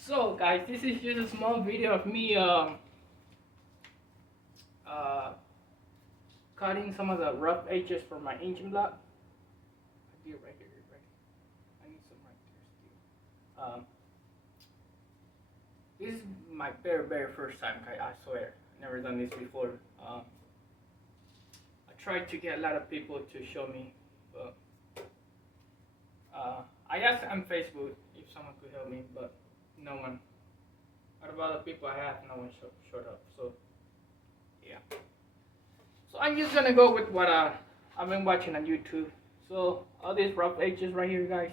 So guys, this is just a small video of me uh, cutting some of the rough edges for my engine block. I did right here, right? I need some right there still. This is my very first time, I swear. Never done this before. I tried to get a lot of people to show me, but I asked on Facebook if someone could help me, but no one. Out of all the people I have, no one showed up. So yeah. So I'm just gonna go with what I've been watching on YouTube. So all these rough edges right here, guys.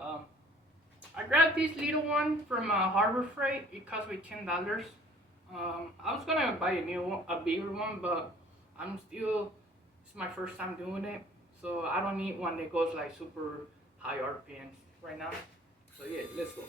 Um, I grabbed this little one from Harbor Freight. It cost me $10. I was gonna buy a new one, a bigger one, but it's my first time doing it, so I don't need one that goes like super high RPMs right now. So yeah, let's go.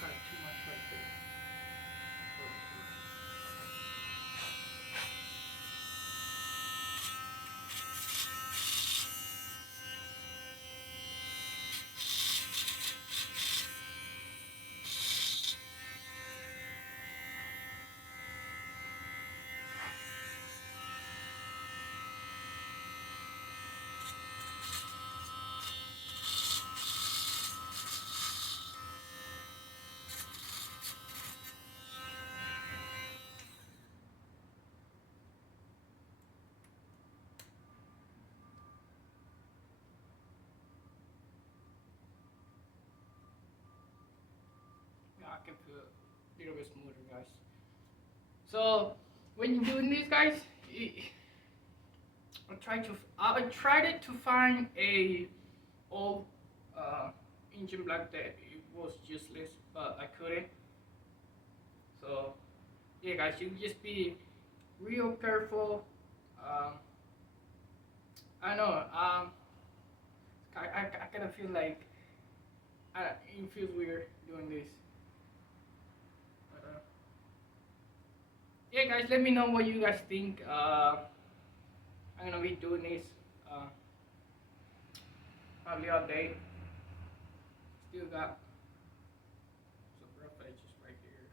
Cut too much right there. Now I can feel it a little bit smoother, guys. So when you're doing this, guys, I tried to find a old uh, engine block that it was useless, but I couldn't. So yeah, guys, you just be real careful. Um, I know. I kind of feel like it feels weird doing this. But, yeah, guys, let me know what you guys think. I'm gonna be doing this probably all day. Still got some rough edges right here.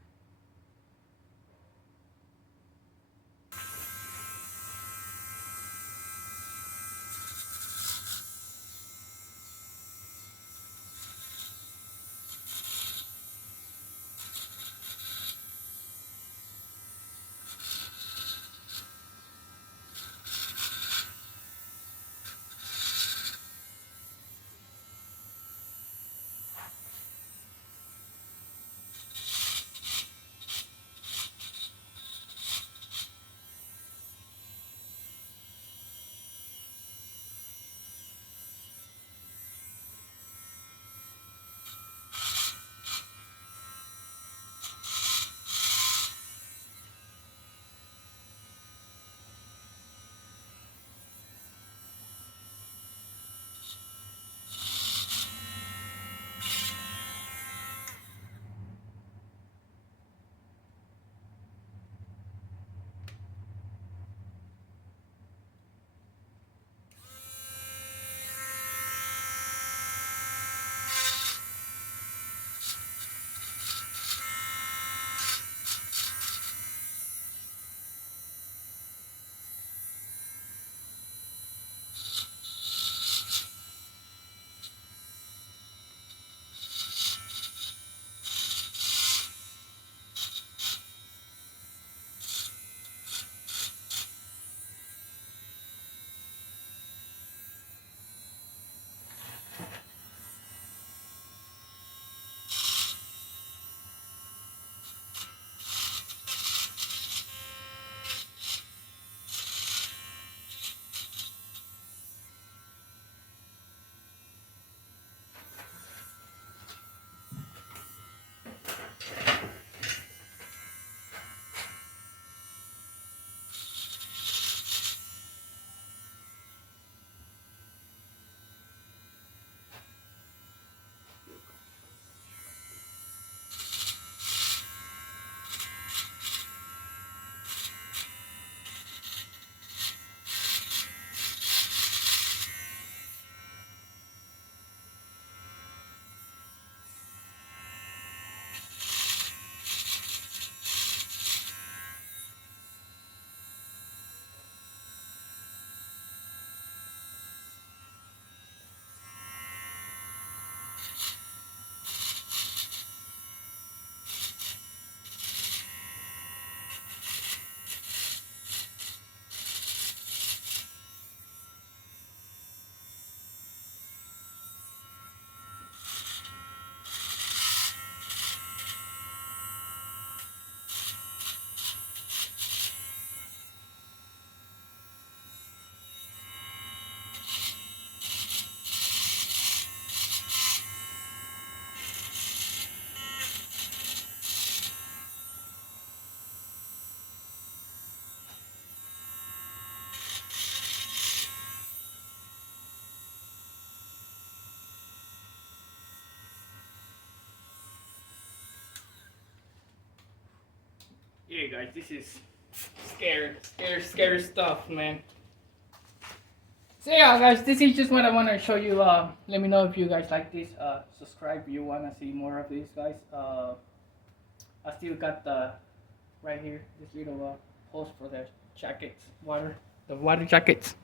Yeah, guys, this is scary stuff, man. So yeah, guys, this is just what I want to show you. Let me know if you guys like this. Subscribe if you want to see more of these, guys. I still got the right here this little post for the jackets, the water jackets.